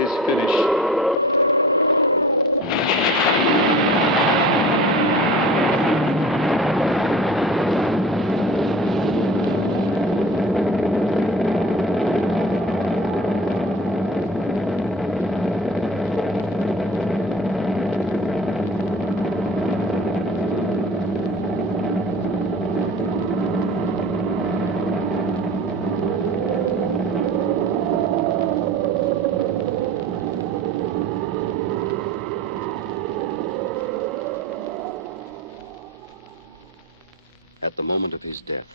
is finished. At the moment of his death,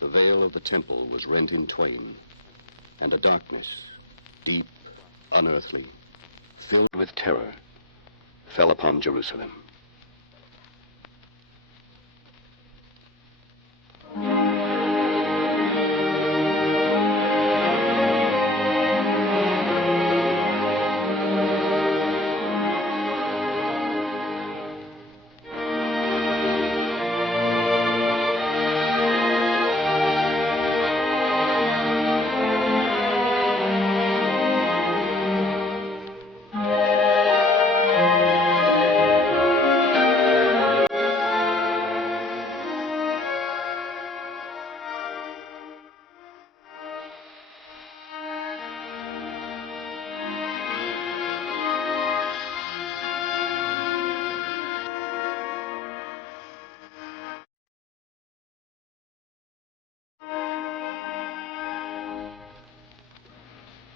the veil of the temple was rent in twain, and a darkness, deep, unearthly, filled with terror, fell upon Jerusalem.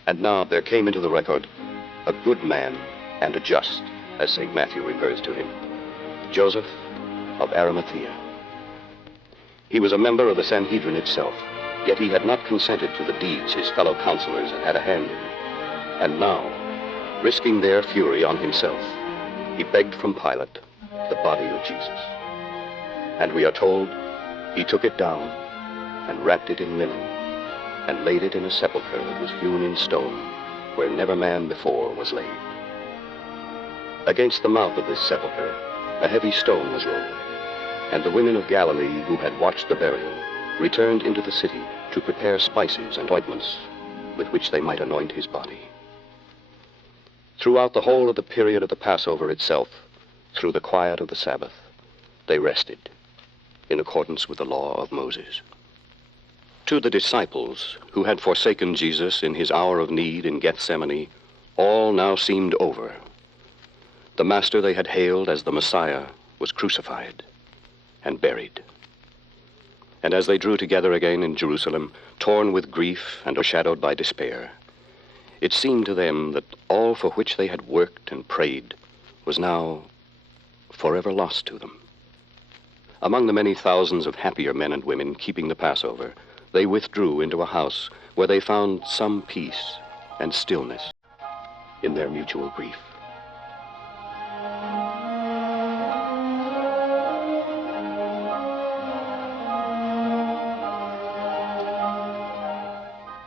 And now there came into the record a good man and a just, as St. Matthew refers to him, Joseph of Arimathea. He was a member of the Sanhedrin itself, yet he had not consented to the deeds his fellow counselors had had a hand in. And now, risking their fury on himself, he begged from Pilate the body of Jesus. And we are told he took it down and wrapped it in linen, and laid it in a sepulchre that was hewn in stone, where never man before was laid. Against the mouth of this sepulchre, a heavy stone was rolled, and the women of Galilee who had watched the burial returned into the city to prepare spices and ointments with which they might anoint his body. Throughout the whole of the period of the Passover itself, through the quiet of the Sabbath, they rested, in accordance with the law of Moses. To the disciples who had forsaken Jesus in his hour of need in Gethsemane, all now seemed over. The master they had hailed as the Messiah was crucified and buried. And as they drew together again in Jerusalem, torn with grief and overshadowed by despair, it seemed to them that all for which they had worked and prayed was now forever lost to them. Among the many thousands of happier men and women keeping the Passover, they withdrew into a house where they found some peace and stillness in their mutual grief.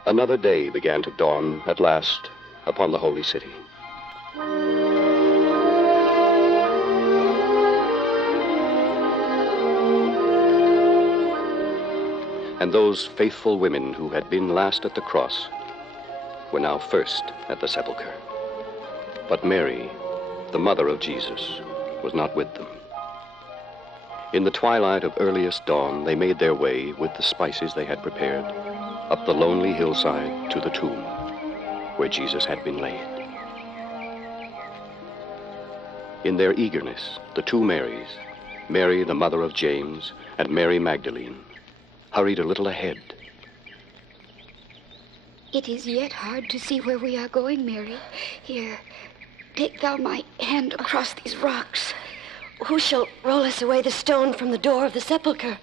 Another day began to dawn at last upon the holy city. And those faithful women who had been last at the cross were now first at the sepulchre. But Mary, the mother of Jesus, was not with them. In the twilight of earliest dawn, they made their way with the spices they had prepared up the lonely hillside to the tomb where Jesus had been laid. In their eagerness, the two Marys, Mary, the mother of James, and Mary Magdalene, hurried a little ahead. It is yet hard to see where we are going, Mary. Here, take thou my hand across these rocks. Who shall roll us away the stone from the door of the sepulchre?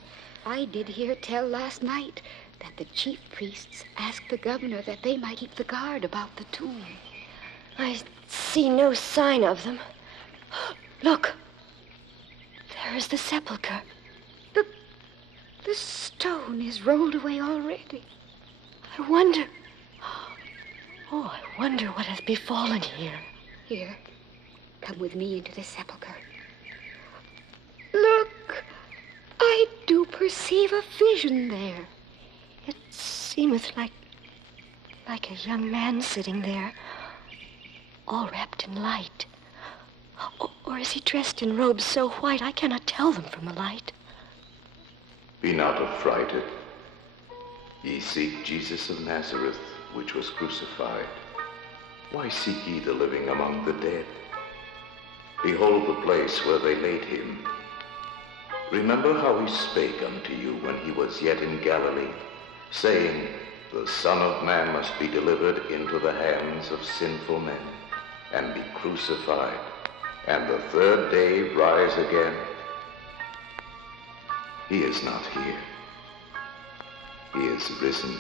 I did hear tell last night that the chief priests asked the governor that they might keep the guard about the tomb. I see no sign of them. Look, there is the sepulchre. The stone is rolled away already. I wonder what has befallen here. Here, come with me into the sepulchre. Look, I do perceive a vision there. It seemeth like a young man sitting there, all wrapped in light. Or is he dressed in robes so white I cannot tell them from the light? Be not affrighted. Ye seek Jesus of Nazareth, which was crucified. Why seek ye the living among the dead? Behold the place where they laid him. Remember how he spake unto you when he was yet in Galilee, saying, The Son of Man must be delivered into the hands of sinful men, and be crucified, and the third day rise again. He is not here. He is risen.